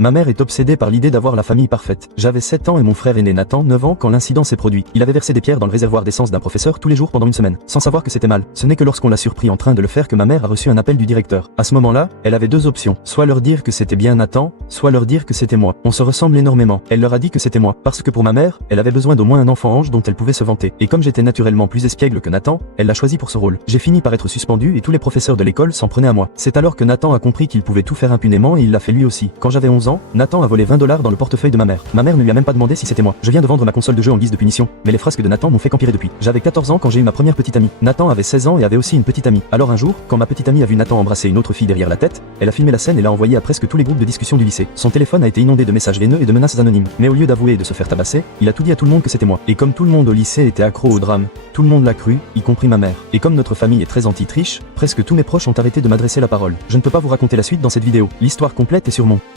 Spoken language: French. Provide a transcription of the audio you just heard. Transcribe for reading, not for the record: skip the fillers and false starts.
Ma mère est obsédée par l'idée d'avoir la famille parfaite. J'avais 7 ans et mon frère aîné Nathan 9 ans quand l'incident s'est produit. Il avait versé des pierres dans le réservoir d'essence d'un professeur tous les jours pendant une semaine, sans savoir que c'était mal. Ce n'est que lorsqu'on l'a surpris en train de le faire que ma mère a reçu un appel du directeur. À ce moment-là, elle avait deux options, soit leur dire que c'était bien Nathan, soit leur dire que c'était moi. On se ressemble énormément. Elle leur a dit que c'était moi, parce que pour ma mère, elle avait besoin d'au moins un enfant ange dont elle pouvait se vanter. Et comme j'étais naturellement plus espiègle que Nathan, elle l'a choisi pour ce rôle. J'ai fini par être suspendu et tous les professeurs de l'école s'en prenaient à moi. C'est alors que Nathan a compris qu'il pouvait tout faire impunément et il l'a fait lui aussi. Quand j'avais 11 ans, Nathan a volé 20 $ dans le portefeuille de ma mère. Ma mère ne lui a même pas demandé si c'était moi. Je viens de vendre ma console de jeu en guise de punition, mais les frasques de Nathan m'ont fait qu'empirer depuis. J'avais 14 ans quand j'ai eu ma première petite amie. Nathan avait 16 ans et avait aussi une petite amie. Alors un jour, quand ma petite amie a vu Nathan embrasser une autre fille derrière la tête, elle a filmé la scène et l'a envoyé à presque tous les groupes de discussion du lycée. Son téléphone a été inondé de messages haineux et de menaces anonymes. Mais au lieu d'avouer et de se faire tabasser, il a tout dit à tout le monde que c'était moi. Et comme tout le monde au lycée était accro au drame, tout le monde l'a cru, y compris ma mère. Et comme notre famille est très anti-triche, presque tous mes proches ont arrêté de m'adresser la parole. Je ne peux pas vous raconter la suite dans cette vidéo. L'histoire complète est sur mon